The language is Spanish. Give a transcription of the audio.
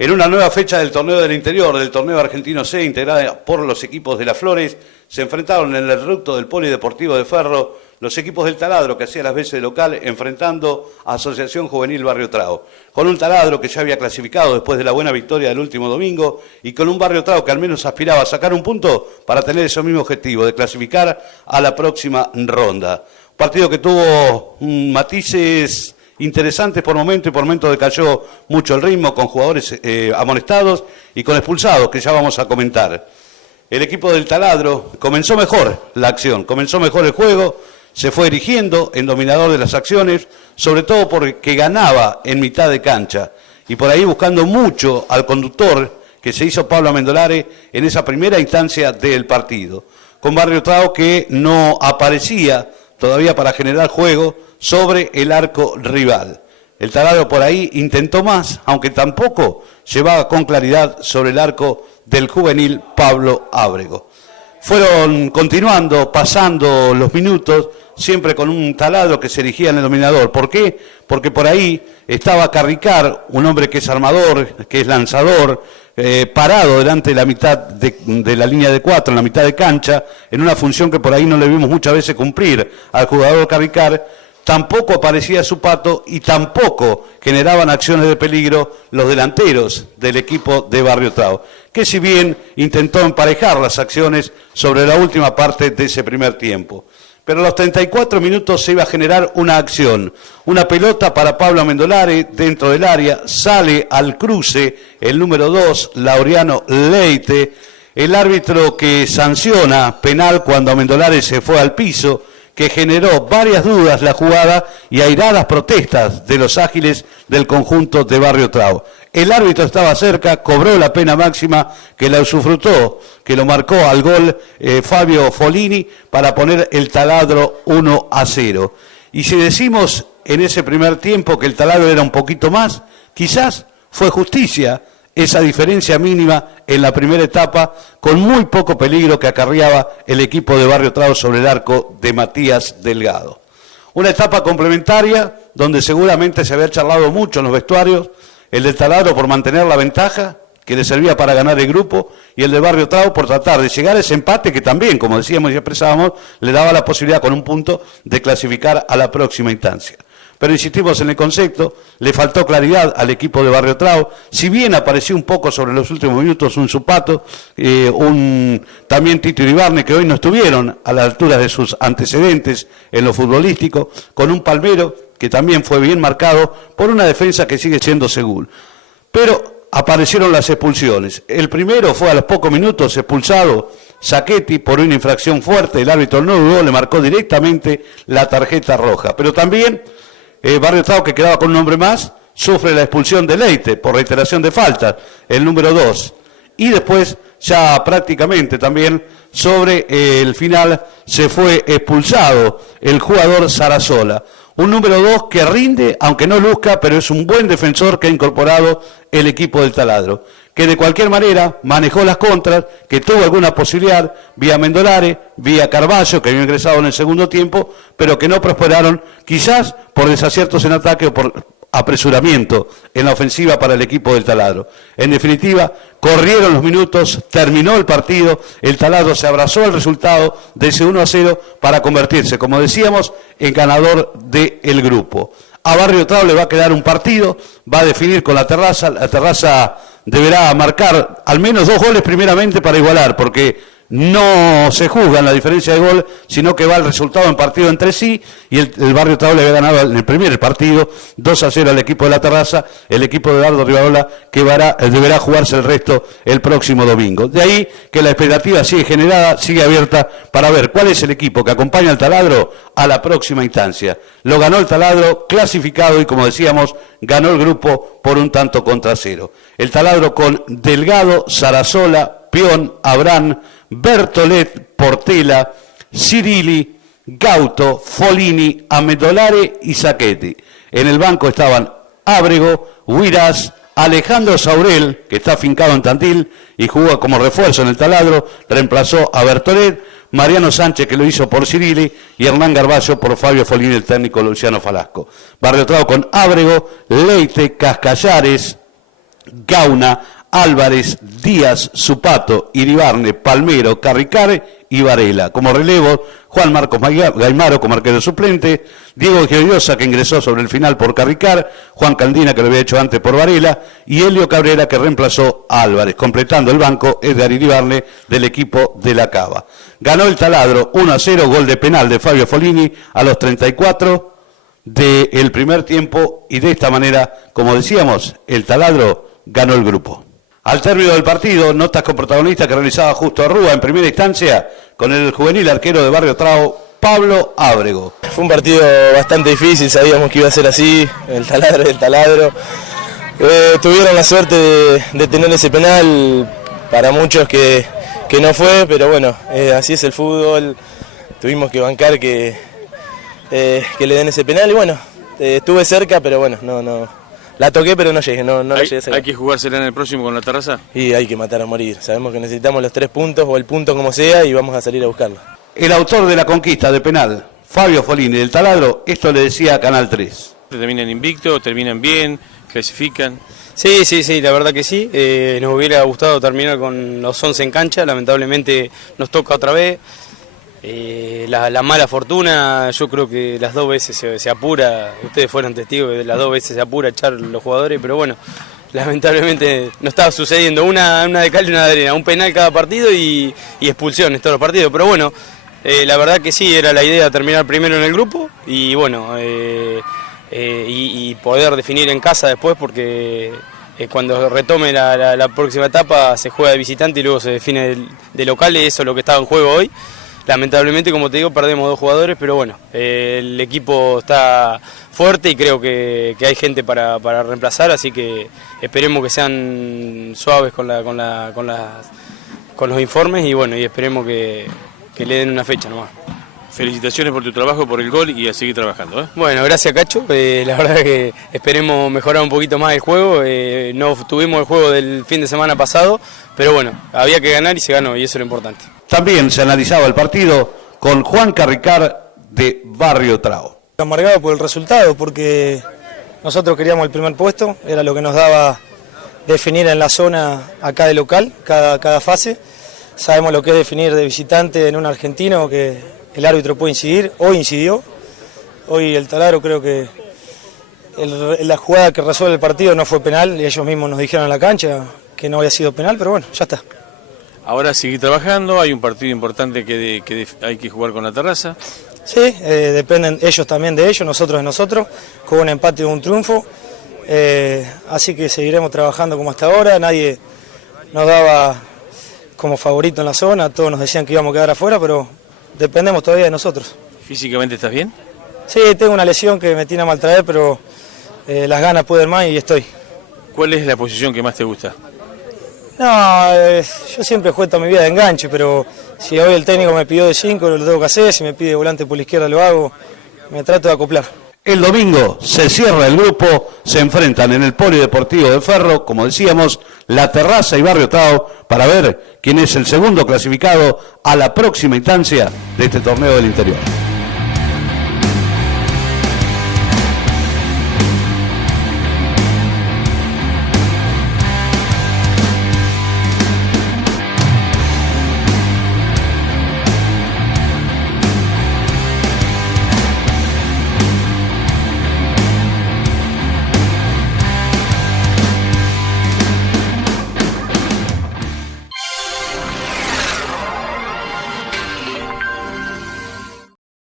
En una nueva fecha del torneo del interior, del torneo argentino C, integrada por los equipos de Las Flores, se enfrentaron en el reducto del Polideportivo de Ferro los equipos del Taladro, que hacía las veces de local, enfrentando a Asociación Juvenil Barrio Trao. Con un Taladro que ya había clasificado después de la buena victoria del último domingo y con un Barrio Trao que al menos aspiraba a sacar un punto para tener ese mismo objetivo, de clasificar a la próxima ronda. Un partido que tuvo matices interesantes por momento y por momento decayó mucho el ritmo, con jugadores amonestados y con expulsados, que ya vamos a comentar. El equipo del Taladro comenzó mejor la acción, comenzó mejor el juego, se fue erigiendo en dominador de las acciones, sobre todo porque ganaba en mitad de cancha y por ahí buscando mucho al conductor que se hizo Pablo Amendolare en esa primera instancia del partido, con Barrio Trao que no aparecía todavía para generar juego sobre el arco rival. El Taladro por ahí intentó más, aunque tampoco llevaba con claridad sobre el arco del juvenil Pablo Ábrego. Fueron continuando, pasando los minutos, siempre con un Taladro que se erigía en el dominador. ¿Por qué? Porque por ahí estaba Carricar, un hombre que es armador, que es lanzador, parado delante de la mitad de la línea de 4, en la mitad de cancha, en una función que por ahí no le vimos muchas veces cumplir al jugador Carricar. Tampoco aparecía Zupato y tampoco generaban acciones de peligro los delanteros del equipo de Barrio Trao, que si bien intentó emparejar las acciones sobre la última parte de ese primer tiempo. Pero a los 34 minutos se iba a generar una acción, una pelota para Pablo Amendolare dentro del área, sale al cruce el número 2, Laureano Leite, el árbitro que sanciona penal cuando Amendolare se fue al piso, que generó varias dudas la jugada y airadas protestas de los ágiles del conjunto de Barrio Trao. El árbitro estaba cerca, cobró la pena máxima que la usufrutó, que lo marcó al gol Fabio Folini para poner el Taladro 1-0. Y si decimos en ese primer tiempo que el Taladro era un poquito más, quizás fue justicia esa diferencia mínima en la primera etapa, con muy poco peligro que acarreaba el equipo de Barrio Trao sobre el arco de Matías Delgado. Una etapa complementaria donde seguramente se había charlado mucho en los vestuarios, el del Taladro por mantener la ventaja que le servía para ganar el grupo y el de Barrio Trao por tratar de llegar a ese empate que también, como decíamos y expresábamos, le daba la posibilidad con un punto de clasificar a la próxima instancia. Pero insistimos en el concepto, le faltó claridad al equipo de Barrio Trao, si bien apareció un poco sobre los últimos minutos un Zupato, también Tito Iribarne, que hoy no estuvieron a la altura de sus antecedentes en lo futbolístico, con un Palmero que también fue bien marcado por una defensa que sigue siendo segura. Pero aparecieron las expulsiones. El primero fue a los pocos minutos expulsado Sacchetti por una infracción fuerte, el árbitro no dudó, le marcó directamente la tarjeta roja. Pero también Barrio Trao, que quedaba con un hombre más, sufre la expulsión de Leite por reiteración de faltas, el número 2. Y después, ya prácticamente también sobre el final, se fue expulsado el jugador Sarasola. Un número 2 que rinde, aunque no luzca, pero es un buen defensor que ha incorporado el equipo del Taladro, que de cualquier manera manejó las contras, que tuvo alguna posibilidad vía Amendolare, vía Carballo, que había ingresado en el segundo tiempo, pero que no prosperaron, quizás por desaciertos en ataque o por apresuramiento en la ofensiva para el equipo del Taladro. En definitiva, corrieron los minutos, terminó el partido, el Taladro se abrazó al resultado de ese 1-0 para convertirse, como decíamos, en ganador del grupo. A Barrio Trao le va a quedar un partido, va a definir con la terraza deberá marcar al menos 2 goles primeramente para igualar, porque no se juzga en la diferencia de gol, sino que va el resultado en partido entre sí, y el Barrio Trao le había ganado en el primer partido 2-0 al equipo de la terraza, el equipo de Dardo Rivarola que deberá jugarse el resto el próximo domingo. De ahí que la expectativa sigue generada, sigue abierta para ver cuál es el equipo que acompaña al Taladro a la próxima instancia. Lo ganó el Taladro, clasificado, y como decíamos, ganó el grupo por 1-0. El Taladro con Delgado, Sarasola, Pion, Abrán, Bertolet, Portela, Cirilli, Gauto, Folini, Amendolare y Sacchetti. En el banco estaban Ábrego, Huiras, Alejandro Saurel, que está afincado en Tandil y jugó como refuerzo en el Taladro, reemplazó a Bertolet, Mariano Sánchez, que lo hizo por Cirilli, y Hernán Garballo por Fabio Folini, el técnico Luciano Falasco. Barrio Trao con Ábrego, Leite, Cascallares, Gauna, Álvarez, Díaz, Zupato, Iribarne, Palmero, Carricare y Varela. Como relevo, Juan Marcos Gaimaro como arquero suplente, Diego Gioiosa, que ingresó sobre el final por Carricar, Juan Candina, que lo había hecho antes por Varela, y Helio Cabrera, que reemplazó a Álvarez. Completando el banco, Edgar Iribarne, del equipo de la Cava. Ganó el Taladro 1-0, gol de penal de Fabio Folini a los 34 del primer tiempo, y de esta manera, como decíamos, el Taladro ganó el grupo. Al término del partido, notas con protagonista que realizaba Justo Arrúa en primera instancia con el juvenil arquero de Barrio Trao, Pablo Ábrego. Fue un partido bastante difícil, sabíamos que iba a ser así, el taladro. Tuvieron la suerte de tener ese penal, para muchos que no fue, pero bueno, así es el fútbol, tuvimos que bancar que le den ese penal y bueno, estuve cerca, pero bueno, no. La toqué, pero no llegué, no llegué a cerca. ¿Hay que jugársela en el próximo con la Terraza? Y hay que matar a morir. Sabemos que necesitamos los 3 puntos o el punto como sea y vamos a salir a buscarlo. El autor de la conquista de penal, Fabio Folini del Taladro, esto le decía a Canal 3. ¿Terminan invicto, terminan bien, clasifican? Sí, la verdad que sí. Nos hubiera gustado terminar con los 11 en cancha, lamentablemente nos toca otra vez. La mala fortuna, yo creo que las 2 veces se apura, ustedes fueron testigos de las 2 veces se apura echar los jugadores, pero bueno, lamentablemente no estaba sucediendo, una de cal y una de arena, un penal cada partido y expulsiones todos los partidos, pero bueno, la verdad que sí, era la idea terminar primero en el grupo y bueno, y poder definir en casa después porque cuando retome la próxima etapa se juega de visitante y luego se define de local, y eso es lo que estaba en juego hoy. Lamentablemente, como te digo, perdemos 2 jugadores, pero bueno, el equipo está fuerte y creo que hay gente para reemplazar, así que esperemos que sean suaves con los informes y bueno, y esperemos que le den una fecha nomás. Felicitaciones por tu trabajo, por el gol y a seguir trabajando. Bueno, gracias Cacho, la verdad es que esperemos mejorar un poquito más el juego, no tuvimos el juego del fin de semana pasado, pero bueno, había que ganar y se ganó y eso es lo importante. También se analizaba el partido con Juan Carricar de Barrio Trao. Amargado por el resultado, porque nosotros queríamos el primer puesto, era lo que nos daba definir en la zona acá de local, cada fase. Sabemos lo que es definir de visitante en un argentino, que el árbitro puede incidir, hoy incidió. Hoy el Taladro creo que la jugada que resuelve el partido no fue penal, y ellos mismos nos dijeron en la cancha que no había sido penal, pero bueno, ya está. Ahora seguir trabajando, hay un partido importante que hay que jugar con la Terraza. Sí, dependen ellos también de ellos, nosotros de nosotros, con un empate o un triunfo. Así que seguiremos trabajando como hasta ahora, nadie nos daba como favorito en la zona, todos nos decían que íbamos a quedar afuera, pero dependemos todavía de nosotros. ¿Físicamente estás bien? Sí, tengo una lesión que me tiene a mal traer, pero las ganas pueden más y estoy. ¿Cuál es la posición que más te gusta? No, yo siempre juego toda mi vida de enganche, pero si hoy el técnico me pidió de 5, lo tengo que hacer, si me pide volante por la izquierda lo hago, me trato de acoplar. El domingo se cierra el grupo, se enfrentan en el Polideportivo de Ferro, como decíamos, La Terraza y Barrio Trao, para ver quién es el segundo clasificado a la próxima instancia de este torneo del interior.